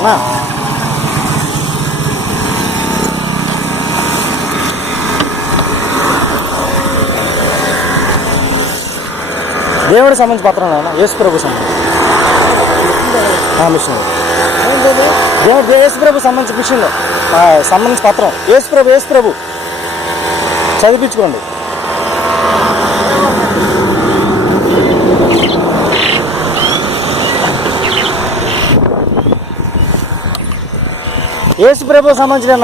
అన్నా. దేవుడికి సంబంధించి పత్రం అన్న యేసుప్రభు సంబంధించి మిషన్. దేవుడు యేసుప్రభు సంబంధించి మిషన్ సంబంధించి పత్రం. యేసుప్రభు యేసుప్రభు చదివించుకోండి. ఏసు ప్రభు సంబంధించిన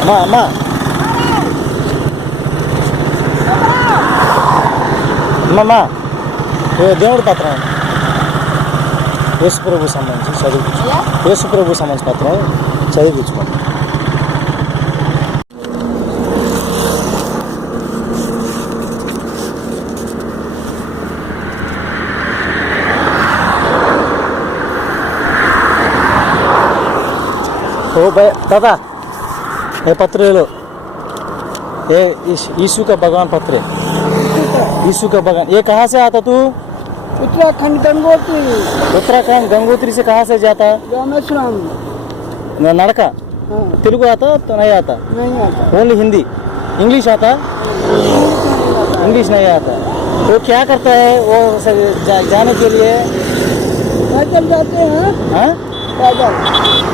అమ్మా అమ్మా. అమ్మమ్మా ఏ దేవుడి పత్రం. యేసు ప్రభు సంబంధించి చదివించు యేసు ప్రభు సంబంధించి పత్రం చదివించుకోండి ओ भाई दादा ये पत्र ले लो ये इस- यीशु का भगवान पत्र है यीशु का भगवान ये कहाँ से आता तू उत्तराखंड गंगोत्री। उत्तराखंड गंगोत्री से कहाँ से जाता? रामेश्वरम। नड़का? हाँ, तेलुगु आता तो नहीं आता? नहीं आता। ओनली हिंदी। इंग्लिश आता? इंग्लिश नहीं आता। वो क्या करता है वो जा, जाने के लिए? पैदल जाते हैं। हाँ? पैदल।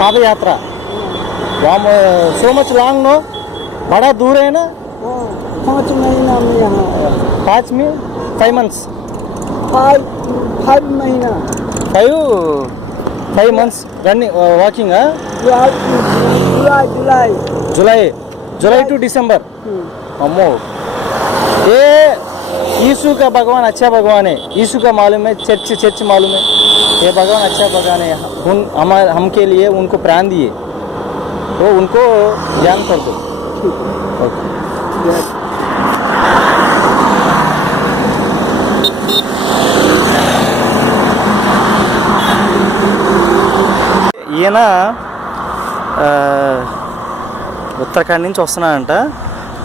पाद यात्रा। वहाँ सो मच लॉन्ग नो? बड़ा दूर है ना? हाँ, पाँच महीना में यहाँ। पाँच में फाइव मंथ्स अम्मो। ये का भगवान अच्छा भगवान है। यीशु का मालूम है चर्च चर्च मालूम है। ये भगवान अच्छा भगवान है। उन हम हम के लिए उनको प्राण दिए। तो उनको ज्ञान कर दो। ओके ఈయన ఉత్తరాఖండ్ నుంచి వస్తున్నాడంట.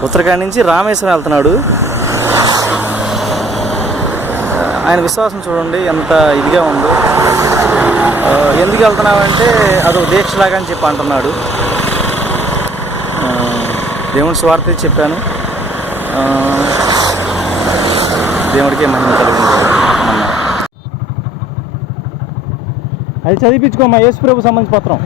ఉత్తరాఖండ్ నుంచి రామేశ్వరం వెళ్తున్నాడు. ఆయన విశ్వాసం చూడండి ఎంత ఇదిగా ఉందో. ఎందుకు వెళ్తున్నావంటే అదో దీక్షలాగా అని చెప్పి అంటున్నాడు. దేవుని స్వార్థ చెప్పాను. దేవుడికి మహిమ కలిగింది. అది చదివించుకోమా యేసుప్రభు సంబంధించి పత్రం.